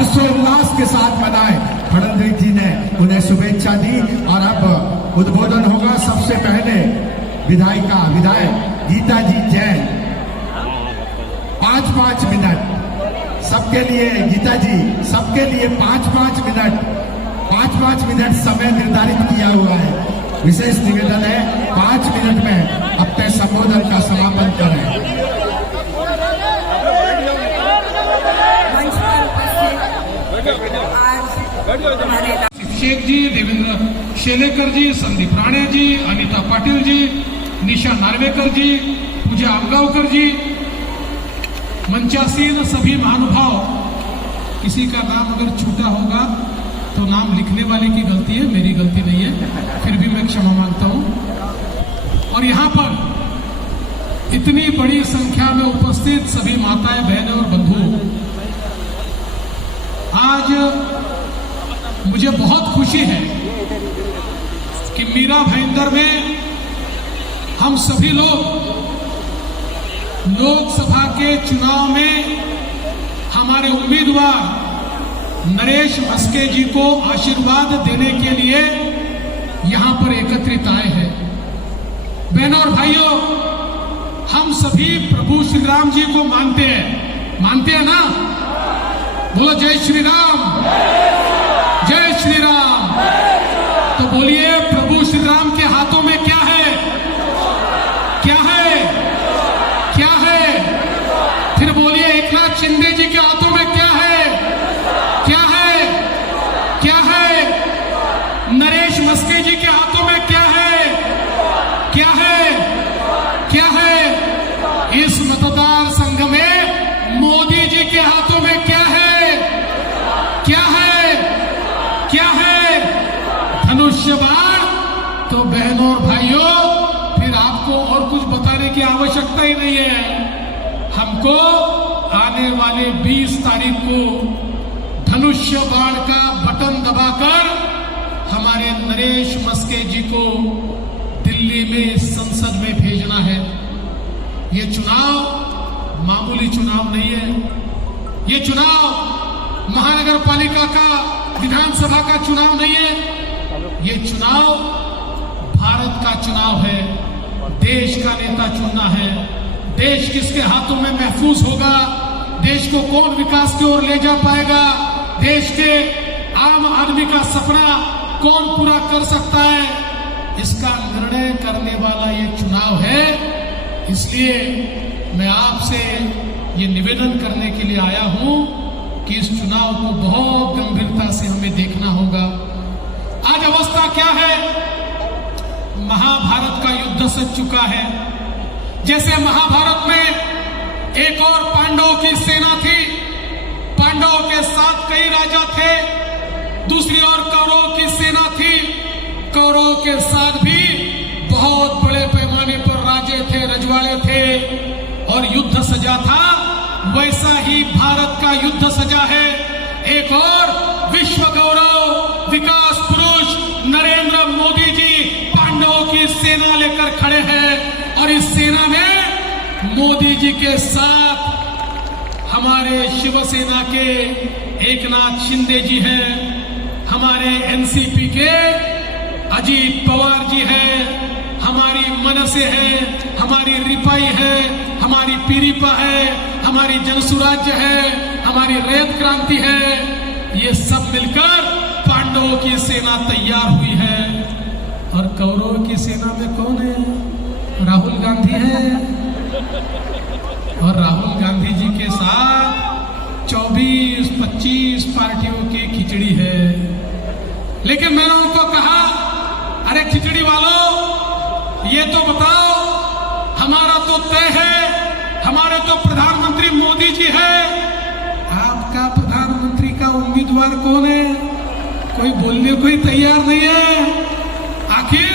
हर्षोल्लास के साथ मनाए। फडणवीस जी ने उन्हें शुभेच्छा दी और अब उद्बोधन होगा। सबसे पहले विधायक गीता जी जैन 5-5 मिनट सबके लिए। गीता जी सबके लिए 5-5 मिनट समय निर्धारित किया हुआ है। विशेष निवेदन है 5 मिनट में अपने संबोधन का समापन करें। शेख जी, देवेंद्र शेलेकर जी, संदीप राणे जी, अनिता पाटिल जी, निशा नार्वेकर जी, पूजा आमगावकर जी, मंचासीन सभी महानुभाव। किसी का नाम अगर छूटा होगा तो नाम लिखने वाले की गलती है, मेरी गलती नहीं है, फिर भी मैं क्षमा मांगता हूं। और यहां पर इतनी बड़ी संख्या में उपस्थित सभी माताएं, बहनें और बंधु, आज मुझे बहुत खुशी है कि मीरा भाईंदर में हम सभी लोग लोकसभा के चुनाव में हमारे उम्मीदवार नरेश मस्के जी को आशीर्वाद देने के लिए यहां पर एकत्रित आए हैं। बहनों और भाइयों, हम सभी प्रभु श्री राम जी को मानते हैं ना? बोलो जय श्री राम, जय श्री राम। तो बोलिए, प्रभु श्री राम के हाथों में क्या है? क्या है? क्या है? फिर बोलिए, एकनाथ शिंदे जी के हाथों में क्या है? क्या है? क्या है? नरेश मस्के जी के हाथों में क्या है? क्या है? क्या है? इस मतदार संघ में मोदी जी के हाथों में क्या है? क्या है? क्या है? धनुष्य बाण। तो बहनों और भाइयों, फिर आपको और कुछ बताने की आवश्यकता ही नहीं है। हमको आने वाले 20 तारीख को धनुष्य बाण का बटन दबाकर हमारे नरेश मस्के जी को दिल्ली में संसद में भेजना है। ये चुनाव मामूली चुनाव नहीं है। ये चुनाव महानगर पालिका का, विधानसभा का चुनाव नहीं है। ये चुनाव भारत का चुनाव है। देश का नेता चुनना है। देश किसके हाथों में महफूज होगा, देश को कौन विकास की ओर ले जा पाएगा, देश के आम आदमी का सपना कौन पूरा कर सकता है, इसका निर्णय करने वाला ये चुनाव है। इसलिए मैं आपसे ये निवेदन करने के लिए आया हूं कि इस चुनाव को बहुत गंभीरता से हमें देखना होगा। आज अवस्था क्या है? महाभारत का युद्ध सज चुका है। जैसे महाभारत में एक और पांडवों की सेना थी, पांडवों के साथ कई राजा थे। दूसरी ओर कौरवों की सेना थी, कौरवों के साथ भी बहुत बड़े पैमाने पर राजे थे, रजवाड़े थे और युद्ध सजा था। वैसा ही भारत का युद्ध सजा है। एक और विश्व गौरव विकास पुरुष नरेंद्र मोदी जी पांडवों की सेना लेकर खड़े हैं और इस सेना में मोदी जी के साथ हमारे शिवसेना के एकनाथ शिंदे जी हैं, हमारे एनसीपी के अजीत पवार जी हैं, हमारी मनसे है, हमारी रिपाई है, हमारी पीरिपा है, हमारी जनसुराज्य है, हमारी रैयत क्रांति है। ये सब मिलकर पांडवों की सेना तैयार हुई है। और कौरवों की सेना में कौन है? राहुल गांधी है। और राहुल गांधी जी के साथ 24-25 पार्टियों की खिचड़ी है। लेकिन मैंने उनको कहा, अरे खिचड़ी वालों, ये तो बताओ, हमारा तो तय है, हमारे तो प्रधानमंत्री मोदी जी है। आपका प्रधानमंत्री का उम्मीदवार कौन है? कोई बोलने को ही तैयार नहीं है। आखिर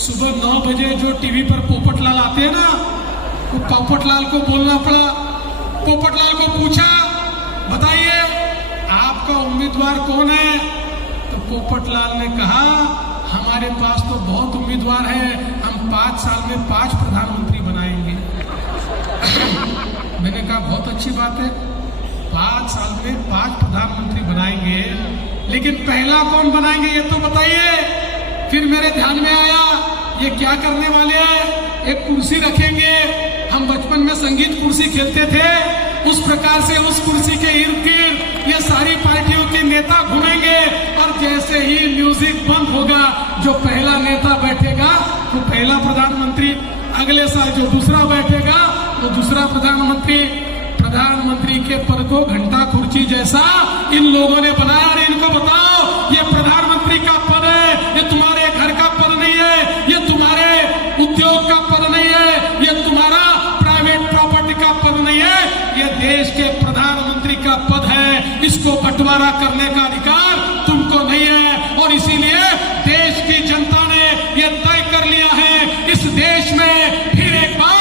सुबह 9 बजे जो टीवी पर पोपटलाल आते हैं ना, वो पोपटलाल को बोलना पड़ा। पोपटलाल को पूछा, बताइए आपका उम्मीदवार कौन है? तो पोपटलाल ने कहा, हमारे पास तो बहुत उम्मीदवार हैं, हम 5 साल में 5 प्रधानमंत्री बनाएंगे। मैंने कहा बहुत अच्छी बात है, 5 साल में 5 प्रधानमंत्री बनाएंगे, लेकिन पहला कौन बनाएंगे ये तो बताइए। फिर मेरे ध्यान में आया ये क्या करने वाले हैं, एक कुर्सी रखेंगे। हम बचपन में संगीत कुर्सी खेलते थे, उस प्रकार से उस कुर्सी के इर्द गिर्द ये सारी पार्टियों के नेता घूमेंगे और जैसे ही म्यूजिक बंद होगा जो पहला नेता बैठेगा वो पहला प्रधानमंत्री, अगले साल जो दूसरा बैठेगा वो दूसरा प्रधानमंत्री। प्रधानमंत्री के पद को घंटा कुर्सी जैसा इन लोगों ने बनाया। और इनको बताओ ये प्रधानमंत्री का पद है, ये तुम्हारे घर का पद नहीं है, ये तुम्हारे उद्योग का पद नहीं है, ये तुम्हारा प्राइवेट प्रॉपर्टी का पद नहीं है, ये देश के प्रधानमंत्री का पद है। इसको बंटवारा करने का अधिकार तुमको नहीं है। और इसीलिए देश की जनता ने ये तय कर लिया है इस देश में फिर एक बार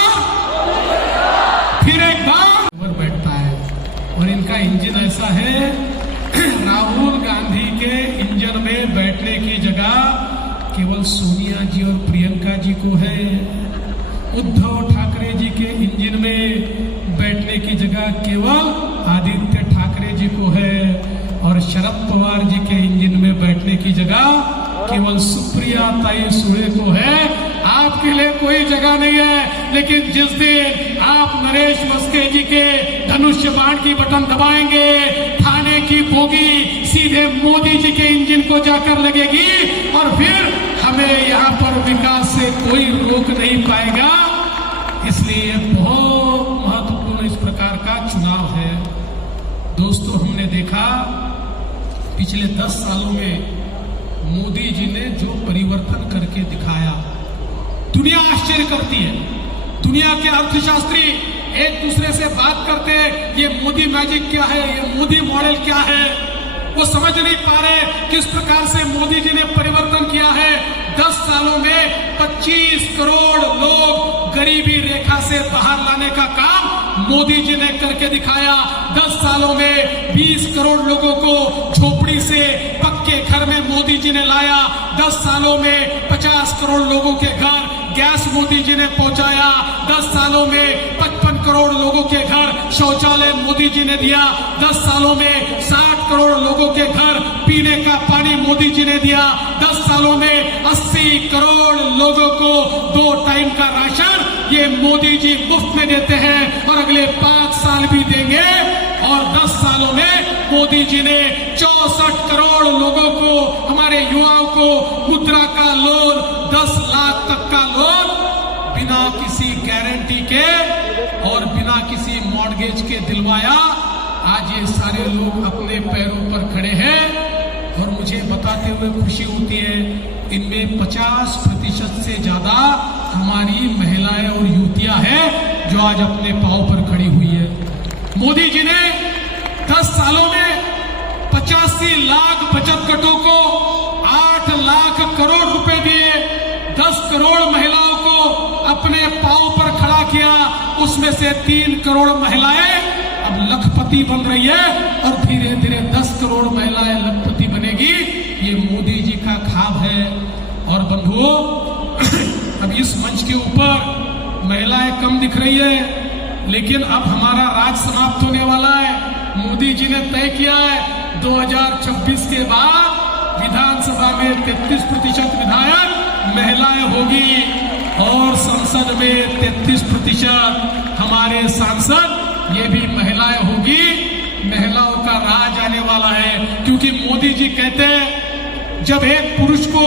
बैठता है। और इनका इंजन ऐसा है, राहुल गांधी के इंजन में बैठने की जगह केवल सोनिया जी और प्रियंका जी को है। उद्धव ठाकरे जी के इंजन में बैठने की जगह केवल आदित्य ठाकरे जी को है। और शरद पवार जी के इंजन में बैठने की जगह केवल सुप्रिया ताई सुळे को है। आपके लिए कोई जगह नहीं है। लेकिन जिस दिन आप नरेश मस्के जी के धनुष्य बाण की बटन दबाएंगे, थाने की बोगी सीधे मोदी जी के इंजन को जाकर लगेगी और फिर हमें यहाँ पर विकास से कोई रोक नहीं पाएगा। इसलिए बहुत महत्वपूर्ण इस प्रकार का चुनाव है। दोस्तों, हमने देखा पिछले 10 सालों में मोदी जी ने जो परिवर्तन करके दिखाया, दुनिया आश्चर्य करती है। दुनिया के अर्थशास्त्री एक दूसरे से बात करते हैं, ये मोदी मैजिक क्या है, ये मोदी मॉडल क्या है। वो समझ नहीं पा रहे किस प्रकार से मोदी जी ने परिवर्तन किया है। 10 सालों में 25 करोड़ लोग गरीबी रेखा से बाहर लाने का काम मोदी जी ने करके दिखाया। 10 सालों में 20 करोड़ लोगों को झोपड़ी से पक्के घर में मोदी जी ने लाया। 10 सालों में 50 करोड़ लोगों के घर गैस मोदी जी ने पहुंचाया। 10 सालों में 55 करोड़ लोगों के घर शौचालय मोदी जी ने दिया। 10 सालों में 60 करोड़ लोगों के घर पीने का पानी मोदी जी ने दिया। 10 सालों में 80 करोड़ लोगों को 2 टाइम का राशन ये मोदी जी मुफ्त में देते हैं और अगले 5 साल भी देंगे। और 10 सालों में मोदी जी ने 64 करोड़ लोगों को, हमारे युवाओं को मुद्रा का लोन 10 लाख तक का लोन बिना किसी गारंटी के और बिना किसी मॉर्गेज के दिलवाया। आज ये सारे लोग अपने पैरों पर खड़े हैं और मुझे बताते हुए खुशी होती है, इनमें 50% से ज्यादा हमारी महिलाएं और युवतियां हैं जो आज अपने पांव पर खड़ी हुई है। मोदी जी ने 10 सालों में 85 लाख बचत गटों को 8 लाख करोड़ रुपए दिए। 10 करोड़ महिलाओं को अपने पांव पर खड़ा किया। उसमें से 3 करोड़ महिलाएं अब लखपति बन रही है और धीरे धीरे 10 करोड़ महिलाएं लखपति बनेगी। ये मोदी जी का ख्वाब है। और बंधुओं, अब इस मंच के ऊपर महिलाएं कम दिख रही है, लेकिन अब हमारा राज समाप्त होने वाला है। मोदी जी ने तय किया है 2026 के बाद विधानसभा में 33% विधायक महिलाएं होगी और संसद में 33% हमारे सांसद ये भी महिलाएं होगी। महिलाओं का राज आने वाला है, क्योंकि मोदी जी कहते हैं जब एक पुरुष को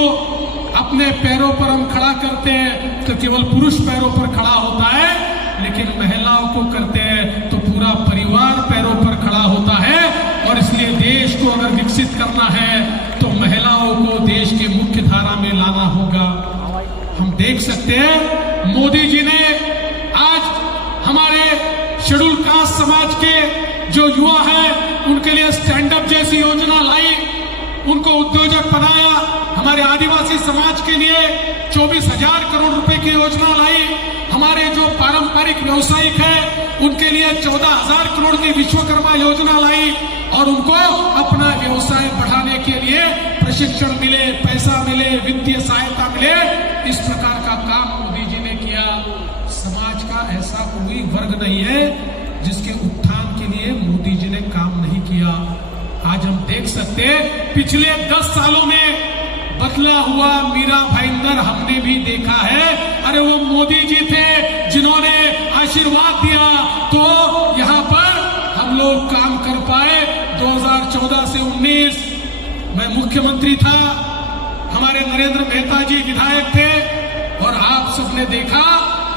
अपने पैरों पर हम खड़ा करते हैं तो केवल पुरुष पैरों पर खड़ा होता है, लेकिन महिलाओं को करते हैं तो पूरा परिवार पैरों पर खड़ा होता है। और इसलिए देश को अगर विकसित करना है तो महिलाओं को देश के मुख्य धारा में लाना होगा। हम देख सकते हैं मोदी जी ने आज हमारे शेड्यूल कास्ट समाज के जो युवा हैं उनके लिए स्टैंड अप जैसी योजना लाई, उनको उद्योजक बनाया। हमारे आदिवासी समाज के लिए 24,000 करोड़ रुपए की योजना लाई। हमारे जो पारंपरिक व्यवसायिक हैं उनके लिए 14,000 करोड़ की विश्वकर्मा योजना लाई और उनको अपना व्यवसाय बढ़ाने के लिए प्रशिक्षण मिले, पैसा मिले, वित्तीय सहायता मिले। इस प्रकार का काम मोदी जी ने किया। समाज का ऐसा कोई वर्ग नहीं है जिसके उत्थान के लिए मोदी जी ने काम नहीं किया। आज हम देख सकते हैं पिछले 10 सालों में बदला हुआ मीरा भाईंदर हमने भी देखा है। अरे वो मोदी जी थे जिन्होंने आशीर्वाद दिया तो यहाँ पर हम लोग काम कर पाए। 2014 से 19 मैं मुख्यमंत्री था, हमारे नरेंद्र मेहता जी विधायक थे और आप सबने देखा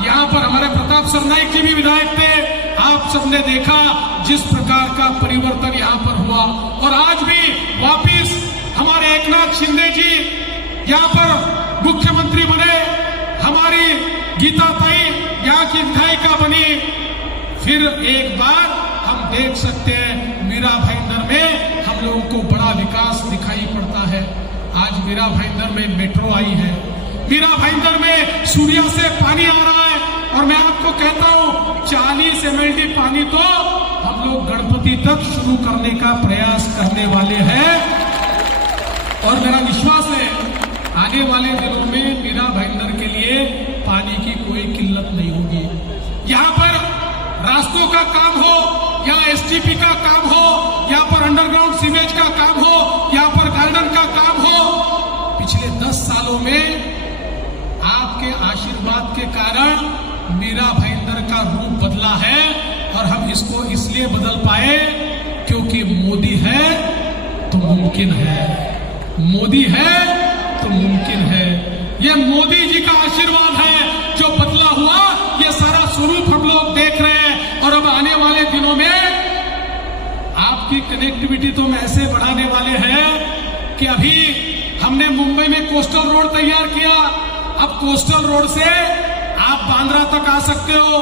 यहाँ पर हमारे प्रताप सरनाईक जी भी विधायक थे। आप सबने देखा जिस प्रकार का परिवर्तन यहाँ पर हुआ और आज भी वापिस हमारे एकनाथ शिंदे जी यहाँ पर मुख्यमंत्री बने, हमारी गीता ताई यहाँ की विधायिका बनी। फिर एक बार हम देख सकते हैं मीरा भाईंदर में हम लोगों को बड़ा विकास दिखाई पड़ता है। आज मीरा भाईंदर में मेट्रो आई है, मीरा भाईंदर में सूर्या से पानी आ रहा है और मैं आपको कहता हूं 40 MLD पानी तो हम लोग गणपति तक शुरू करने का प्रयास करने वाले हैं और मेरा विश्वास है आने वाले दिनों में मीरा भाईंदर के लिए पानी की कोई किल्लत नहीं होगी। यहाँ पर रास्तों का काम हो या STP का काम हो, यहाँ पर अंडरग्राउंड सीवेज का काम हो, यहाँ पर गार्डन का काम हो, पिछले 10 सालों में आपके आशीर्वाद के कारण मीरा भाईंदर का रूप बदला है और हम इसको इसलिए बदल पाए क्योंकि मोदी है तो मुमकिन है, मोदी है तो मुमकिन है। ये मोदी जी का आशीर्वाद है जो बदला हुआ, ये सारा स्वरूप हम लोग देख रहे हैं और अब आने वाले दिनों में आपकी कनेक्टिविटी तो हम ऐसे बढ़ाने वाले हैं कि अभी हमने मुंबई में कोस्टल रोड तैयार किया। अब कोस्टल रोड से आप बांद्रा तक आ सकते हो,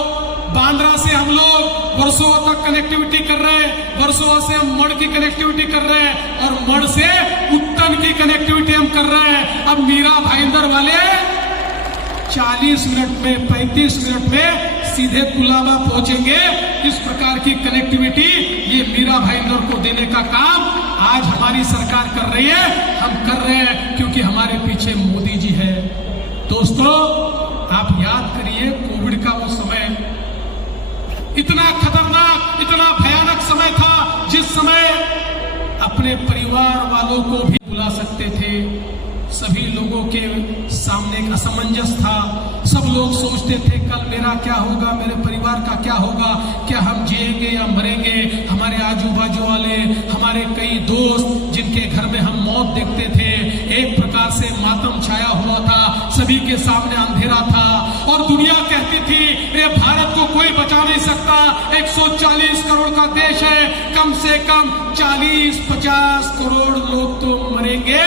बांद्रा से हम लोग वर्सोवा तक कनेक्टिविटी कर रहे हैं, वर्सोवा से हम मड़ की कनेक्टिविटी कर रहे हैं और मड़ से उत्तन की कनेक्टिविटी हम कर रहे हैं। अब मीरा भाईंदर वाले 40 मिनट में 35 मिनट में सीधे कुलाबा पहुंचेंगे। इस प्रकार की कनेक्टिविटी ये मीरा भाईंदर को देने का काम आज हमारी सरकार कर रही है, हम कर रहे हैं क्योंकि हमारे पीछे मोदी जी है। दोस्तों आप याद करिए कोविड का वो समय इतना खतरनाक, इतना भयानक समय था जिस समय अपने परिवार वालों को भी बुला सकते थे। सभी लोगों के सामने एक असमंजस था, सब लोग सोचते थे कल मेरा क्या होगा, मेरे परिवार का क्या होगा, क्या हम जिएंगे या मरेंगे। हमारे आजू बाजू वाले, हमारे कई दोस्त जिनके घर में हम मौत देखते थे, एक प्रकार से मातम छाया हुआ था, सभी के सामने अंधेरा था और दुनिया कहती थी ये भारत को कोई बचा नहीं सकता, 140 करोड़ का देश है, कम से कम 40-50 करोड़ लोग तो मरेंगे,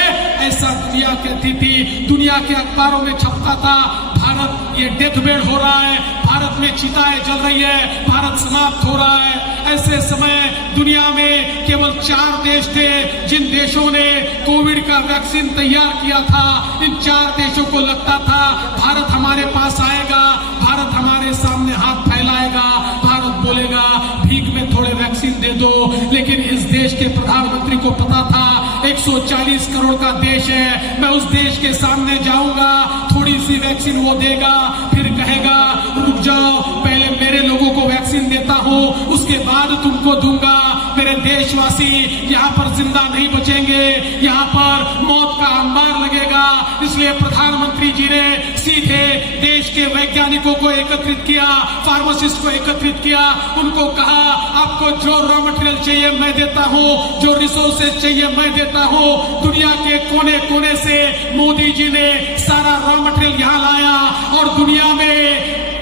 ऐसा दुनिया कहती थी। दुनिया के अखबारों में छपता था भारत ये डेथ बेड हो रहा है, भारत में चिताएं जल रही है, भारत समाप्त हो रहा है। ऐसे समय दुनिया में केवल 4 देश थे जिन देशों ने कोविड का वैक्सीन तैयार किया था। इन 4 देशों को लगता था भारत हमारे पास आएगा, भारत हमारे सामने हाथ फैलाएगा, भारत बोलेगा भीख में थोड़े वैक्सीन दे दो। लेकिन इस देश के प्रधानमंत्री को पता था 140 करोड़ का देश है, मैं उस देश के सामने जाऊंगा, थोड़ी सी वैक्सीन वो देगा, फिर कहेगा रुक जाओ पहले मेरे लोगों को वैक्सीन देता हूं, उसके बाद तुमको दूंगा। मेरे देशवासी यहाँ पर जिंदा नहीं बचेंगे, यहाँ पर मौत का अंबार लगेगा। इसलिए प्रधानमंत्री जी ने सीधे देश के वैज्ञानिकों को एकत्रित किया, फार्मासिस्ट को एकत्रित किया, उनको कहा आपको जो रॉ मटेरियल चाहिए मैं देता हूं, जो रिसोर्सेज चाहिए मैं देता हूं। दुनिया के कोने कोने से मोदी जी ने सारा रॉ मटेरियल यहाँ लाया और दुनिया में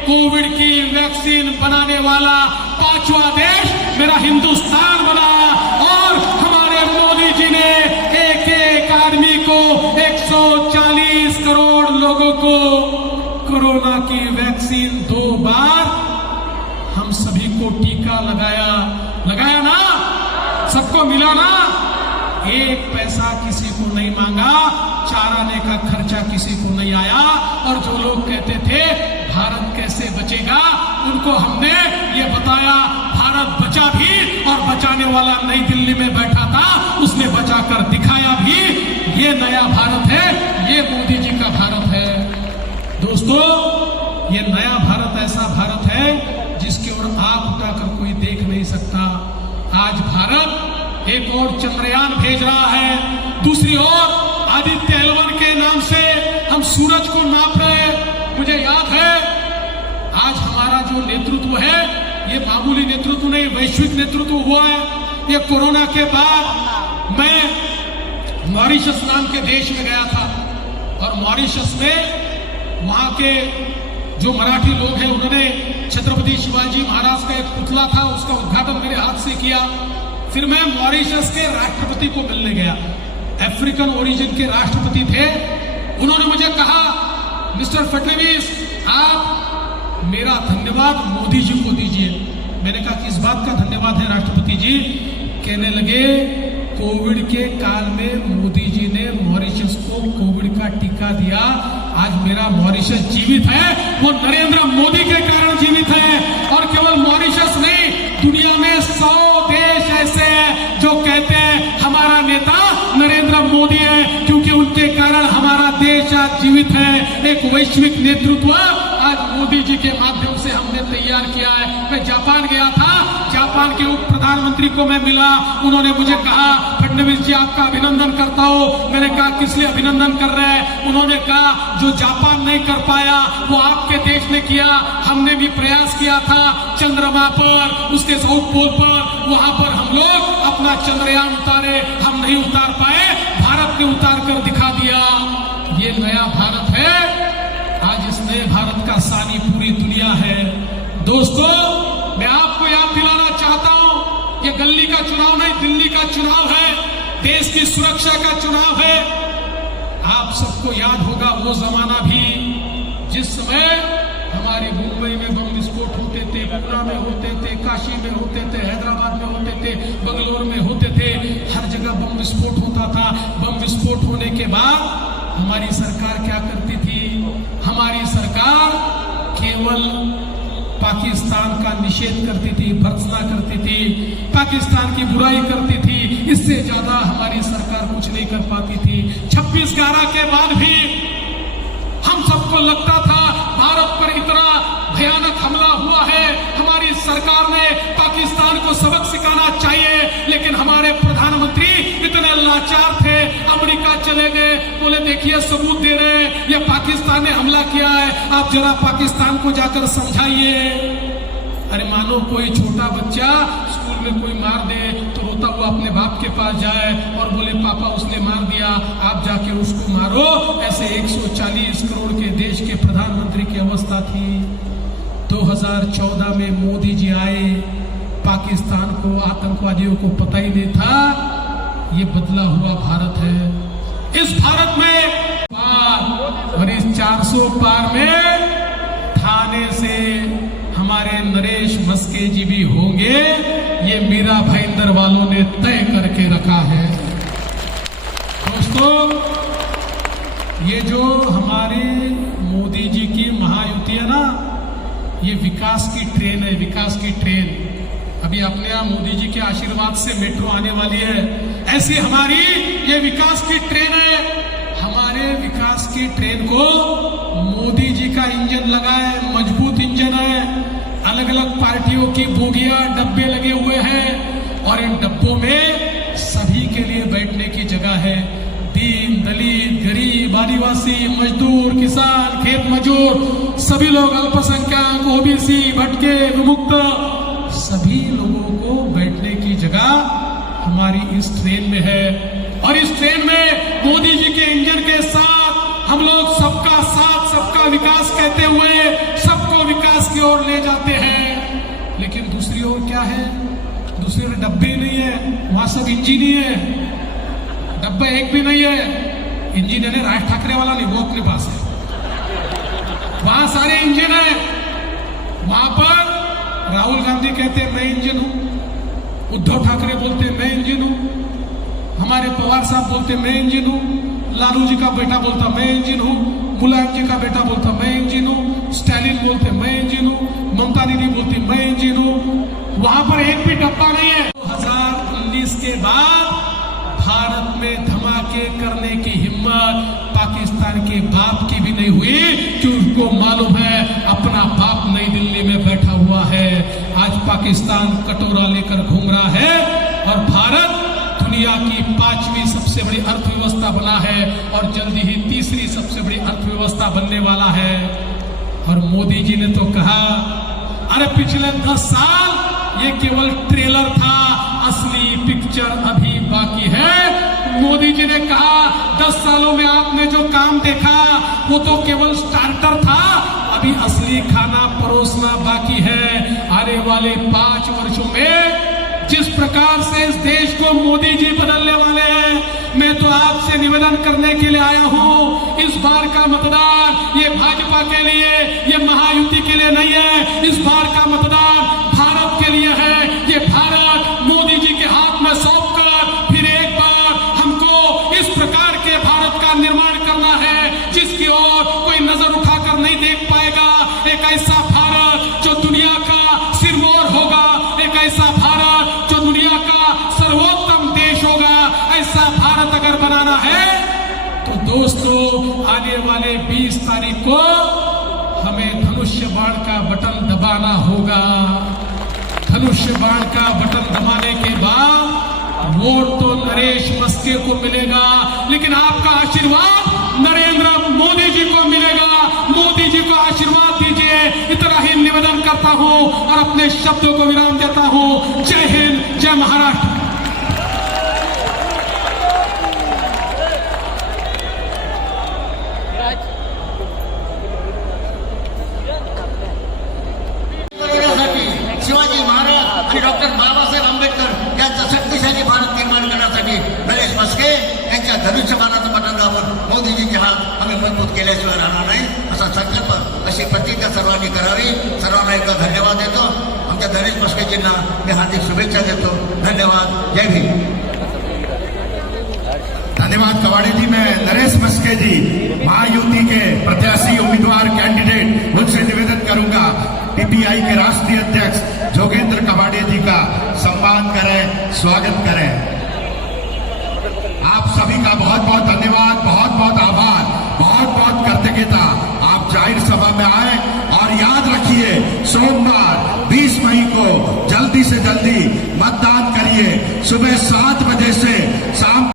कोविड की वैक्सीन बनाने वाला 5वां देश मेरा हिंदुस्तान बना और हमारे मोदी जी ने एक आदमी को 140 करोड़ लोगों को कोरोना की वैक्सीन 2 बार हम सभी को टीका लगाया ना, सबको मिला ना, 1 पैसा किसी को नहीं मांगा, चाराने का खर्चा किसी को नहीं आया। और जो लोग कहते थे भारत कैसे बचेगा, उनको हमने ये बताया भारत बचा भी और बचाने वाला नई दिल्ली में बैठा था, उसने बचाकर दिखाया भी। ये नया भारत है, ये मोदी जी का भारत है। दोस्तों ये नया भारत ऐसा भारत है जिसकी ओर आंख उठाकर कोई देख नहीं सकता। आज भारत एक और चंद्रयान भेज रहा है, दूसरी ओर आदित्य L1 के नाम से हम सूरज को नाप रहे हैं। मुझे याद है आज हमारा जो नेतृत्व है ये मामूली नेतृत्व नहीं, वैश्विक नेतृत्व हुआ है। ये कोरोना के बाद मैं मॉरिशस नाम के देश में गया था और मॉरिशस में वहां के जो मराठी लोग हैं उन्होंने छत्रपति शिवाजी महाराज का एक पुतला था उसका उद्घाटन मेरे हाथ से किया। फिर मैं मॉरिशस के राष्ट्रपति को मिलने गया, अफ्रीकन ओरिजिन के राष्ट्रपति थे। उन्होंने मुझे कहा मिस्टर फडणवीस आप मेरा धन्यवाद मोदी जी को दीजिए। मैंने कहा किस बात का धन्यवाद है राष्ट्रपति जी? कहने लगे कोविड के काल में मोदी जी ने मॉरिशस को कोविड का टीका दिया। आज मेरा मॉरिशस जीवित है वो नरेंद्र मोदी के कारण जीवित है। और केवल मॉरिशस नहीं, दुनिया में 100 देश ऐसे हैं जो कहते हैं हमारा नेता नरेंद्र मोदी है, क्योंकि उनके कारण हमारा देश आज जीवित है। एक वैश्विक नेतृत्व आज मोदी जी के माध्यम से हमने तैयार किया है। मैं जापान गया था, जापान के उप प्रधानमंत्री को मैं मिला, उन्होंने मुझे कहा फडणवीस जी आपका अभिनंदन करता हूं। मैंने कहा किस लिए अभिनंदन कर रहे हैं? उन्होंने कहा जो जापान नहीं कर पाया वो आपके देश ने किया। हमने भी प्रयास किया था चंद्रमा पर, उसके साउथ पोल पर, वहां पर हम लोग अपना चंद्रयान उतारे, हम नहीं उतार पाए, भारत ने उतार कर दिखा दिया। ये नया भारत है, आज इस नए भारत का सानी पूरी दुनिया है। दोस्तों मैं आपको याद दिलाना चाहता हूं, ये गली का चुनाव नहीं, दिल्ली का चुनाव है, देश की सुरक्षा का चुनाव है। आप सबको याद होगा वो जमाना भी जिस समय हमारी मुंबई में बम विस्फोट होते थे, पूना में होते थे, काशी में होते थे, हैदराबाद में होते थे, बंगलोर में होते थे, हर जगह बम विस्फोट होता था। बम विस्फोट होने के बाद हमारी सरकार क्या करती थी? हमारी सरकार केवल पाकिस्तान का निषेध करती थी, भर्त्सना करती थी, पाकिस्तान की बुराई करती थी। इससे ज्यादा हमारी सरकार कुछ नहीं कर पाती थी। 26/11 के बाद भी हम सबको लगता था भारत पर इतना भयानक हमला हुआ है, हमारी सरकार ने पाकिस्तान को सबक सिखाना चाहिए, लेकिन हमारे प्रधानमंत्री इतने लाचार थे, अमेरिका चले गए, बोले देखिए सबूत दे रहे हैं ये पाकिस्तान ने हमला किया है, आप जरा पाकिस्तान को जाकर समझाइए। अरे मानो कोई छोटा बच्चा स्कूल में कोई मार दे तो रोता हुआ अपने बाप के पास जाए और बोले पापा उसने मार दिया, आप जाके उसको मारो। ऐसे 140 करोड़ के देश के प्रधानमंत्री की अवस्था थी। 2014 में मोदी जी आए, पाकिस्तान को, आतंकवादियों को पता ही नहीं था ये बदला हुआ भारत है। इस भारत में पार और इस 400 पार में थाने से हमारे नरेश मस्के जी भी होंगे, ये मीरा भाईंदर वालों ने तय करके रखा है। दोस्तों ये जो हमारे मोदी जी की महायुति है ना, ये विकास की ट्रेन है, विकास की ट्रेन। अभी अपने यहाँ मोदी जी के आशीर्वाद से मेट्रो आने वाली है, ऐसी हमारी ये विकास की ट्रेन है। हमारे विकास की ट्रेन को मोदी जी का इंजन लगा है, मजबूत इंजन है। अलग अलग पार्टियों की बोगियां, डब्बे लगे हुए हैं और इन डब्बों में सभी के लिए बैठने की जगह है। दीन, दलित, गरीब, आदिवासी, मजदूर, किसान, खेत मजदूर, सभी लोग, अल्पसंख्यक, ओबीसी, भटके, विमुक्त, सभी लोगों को बैठने की जगह हमारी इस ट्रेन में है। और इस ट्रेन में मोदी जी के इंजन के साथ हम लोग सबका साथ, सबका विकास कहते हुए सबको विकास की ओर ले जाते हैं। लेकिन दूसरी ओर क्या है? दूसरी ओर डब्बे नहीं है, वहां सब इंजन ही है, डब्बा एक भी नहीं है। इंजन है राज ठाकरे वाला नहीं, वो अपने पास है, वहां सारे इंजन है। वहां पर राहुल गांधी कहते हैं मैं इंजन हूं, उद्धव ठाकरे बोलते हैं मैं इंजन हूं, हमारे पवार साहब बोलते मैं इंजन हूं, लालू जी का बेटा बोलता मैं इंजन हूं, मुलायम जी का बेटा बोलता मैं इंजन हूं, स्टालिन बोलते मैं इंजन हूं, ममता दीदी बोलती मैं इंजन हूं। वहां पर एक भी डब्बा नहीं है। 2019 के बाद भारत में धमाके करने की हिम्मत पाकिस्तान के बाप की भी नहीं हुई, कि उनको मालूम है अपना बाप नई दिल्ली में बैठा हुआ है। आज पाकिस्तान कटोरा लेकर घूम रहा है और भारत दुनिया की 5वीं सबसे बड़ी अर्थव्यवस्था बना है और जल्दी ही 3री सबसे बड़ी अर्थव्यवस्था बनने वाला है। और मोदी जी ने तो कहा, अरे पिछले 10 साल ये केवल ट्रेलर था, असली पिक्चर अभी बाकी है। मोदी जी ने कहा 10 सालों में आपने जो काम देखा वो तो केवल स्टार्टर था, अभी असली खाना परोसना बाकी है। आने वाले 5 वर्षों में जिस प्रकार से इस देश को मोदी जी बदलने वाले हैं, मैं तो आपसे निवेदन करने के लिए आया हूं, इस बार का मतदान ये भाजपा के लिए, ये महायुति के लिए नहीं है। इस बार का मतदान भारत के लिए है। ये भारत मोदी जी के हाथ में सौंपकर फिर एक बार हमको इस प्रकार के भारत का निर्माण करना है जिसकी ओर कोई नजर उठाकर नहीं देख पाएगा। एक ऐसा भारत जो दुनिया का सिरमौर होगा, एक ऐसा भारत जो दुनिया का सर्वोत्तम देश होगा। ऐसा भारत अगर बनाना है तो दोस्तों आने वाले 20 तारीख को हमें धनुष्य बाण का बटन दबाना होगा। धनुष्य बाण का बटन दबाने के बाद वोट तो नरेश मस्के को मिलेगा, लेकिन आपका आशीर्वाद नरेंद्र मोदी जी को मिलेगा। मोदी जी को आशीर्वाद दीजिए, इतना ही निवेदन करता हूं और अपने शब्दों को विराम देता हूं। जय हिंद, जय महाराष्ट्र। शिवाजी महाराज आणि डॉक्टर बाबासाहेब आंबेडकर यांचा शक्तिशाली भारत निर्माण करण्यासाठी नरेश मस्के यांच्या धनुष्यबाणाचं बटन दाबून मोदीजींचे हात आम्ही मजबूत केल्याशिवाय राहणार नाही असा संकल्प, अशी प्रतिज्ञा सर्वांनी करावी। सर्वांना एकदा धन्यवाद देतो। आमच्या नरेश मस्केजींना मी हार्दिक शुभेच्छा देतो। धन्यवाद। जय भीम। धन्यवाद कवाड़े जी। मैं नरेश मस्के जी, महायुति के प्रत्याशी उम्मीदवार कैंडिडेट, उनसे निवेदन करूंगा पीपीआई के राष्ट्रीय अध्यक्ष जोगेंद्र कवाड़े जी का सम्मान करें, स्वागत करें। आप सभी का बहुत बहुत धन्यवाद, बहुत बहुत आभार, बहुत बहुत कृतज्ञता। आप जाहिर सभा में आए और याद रखिए सोमवार 20 मई को जल्दी से जल्दी मतदान करिए। सुबह 7 बजे से शाम